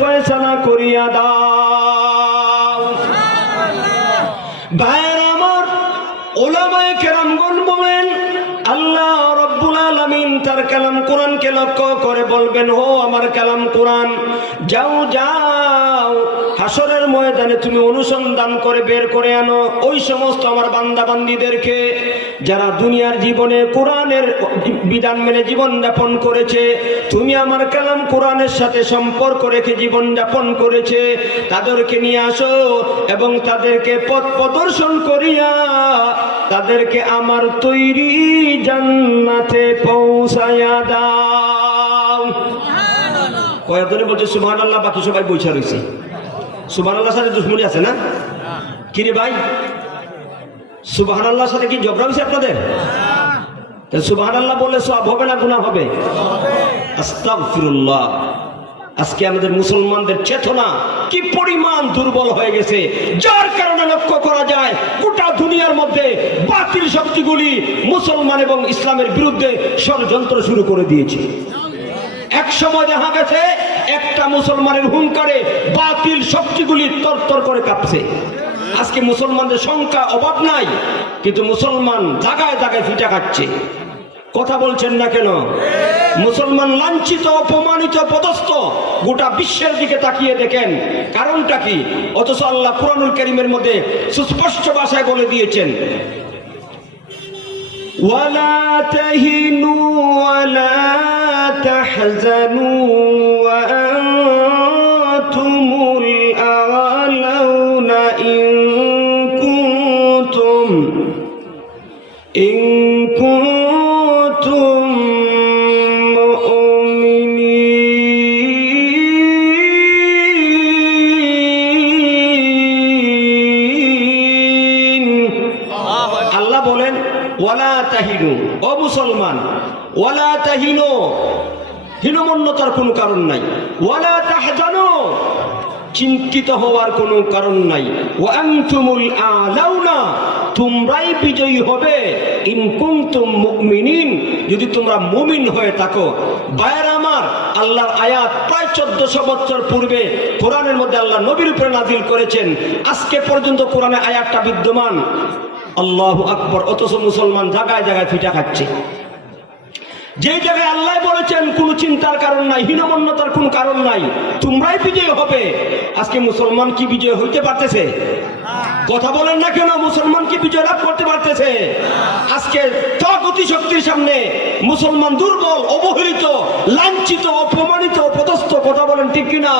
ফয়সালা করিয়া দাও। ভাইয়ের আমার, উলামায়ে কেরামগণ বলেন আল্লাহ রাব্বুল আলামিন তার কালাম কোরআনকে লক্ষ্য করে বলবেন, ও আমার কালাম কোরআন, যাও যাও হাসরের ময়দানে তুমি অনুসন্ধান করে বের করে আনো ওই সমস্ত আমার বান্দা বান্দীদেরকে যারা দুনিয়ার জীবনে কোরআনের বিধান মেনে জীবন যাপন করেছে, তুমি আমার কালাম কোরআনের সাথে সম্পর্ক রেখে জীবন যাপন করেছে, তাদেরকে নিয়ে আসো এবং তাদেরকে পথ প্রদর্শন করিয়া তাদেরকে আমার তৈরি জান্নাতে পৌঁছায়া দাও। কয়েকজনে বলছে সুবহানাল্লাহ, বাকি সবাই বইসা রয়েছে। সুবহানাল্লাহর সাথে দুশ্মনী আছে না? কি রে ভাই, সুবহানাল্লাহর সাথে কি ঝগড়া হয়েছে আপনাদের? সুবহানাল্লাহ বললে সওয়াব হবে না গুনাহ হবে? আস্তাগফিরুল্লাহ। আজকে আমাদের মুসলমানদের চেতনা কি পরিমাণ দুর্বল হয়ে গেছে, যার কারণে লক্ষ্য করা যায় গোটা দুনিয়ার মধ্যে বাতিল শক্তিগুলি মুসলমান এবং ইসলামের বিরুদ্ধে ষড়যন্ত্র শুরু করে দিয়েছে। এক সময় দেখা গেছে একটা মুসলমানের হুঙ্কারে বাতিল শক্তিগুলি তরতর করে কাঁপছে। আজকে মুসলমানদের সংখ্যা অভাব নাই, কিন্তু মুসলমান জায়গায় জায়গায় ফিটা খাচ্ছে। কথা বলছেন না কেন? মুসলমান লাঞ্ছিত, অপমানিত, পদস্থ। গোটা বিশ্বের দিকে তাকিয়ে দেখেন কারণটা কি। অথচ আল্লাহ কুরআনুল কারীমের মধ্যে সুস্পষ্ট ভাষায় বলে দিয়েছেন, ওয়ালা তাহিনু ওয়ালা তাহজানু ওয়া আনতুমুল আ'লাউনা ইন কুনতুম মুমিনিন। আল্লাহ বলেন ওয়ালা তাহিনু, ও মুসলমান, ওয়ালা তাহিনু, হীনমন্যতার কোনো কারণ নাই। ওয়ালা তাহজানু, চিন্তিত হওয়ার কোনো কারণ নাই। ওয়া আনতুমুল আ'লাউনা, তোমরাই বিজয়ী হবে। ইন কুনতুম মুমিনিন, যদি তোমরা মুমিন হয়ে থাকো। ভাইয়ের আমার, আল্লাহর আয়াত প্রায় 1400 বছর পূর্বে কোরআনের মধ্যে আল্লাহ নবীর উপরে নাজিল করেছেন। আজকে পর্যন্ত কোরআনে আয়াতটা বিদ্যমান। আল্লাহু আকবার। অথচ মুসলমান জায়গায় জায়গায় ফিটা খাচ্ছে। যে জায়গায় আল্লাহ বলেছেন কোনো চিন্তার কারণ নাই, হীনমন্যতার কোনো কারণ নাই, তোমরাই বিজয় হবে, আজকে মুসলমান কি বিজয় হইতে পারতেছে? কথা বলেন না কেন? মুসলমান কি বিজয় লাভ করতে পারতেছে? আজকে তাগুতি শক্তির সামনে মুসলমান দুর্বল, অবহেলিত, লাঞ্ছিত, অপমানিত, পদস্থ। কথা বলেন ঠিক কিনা?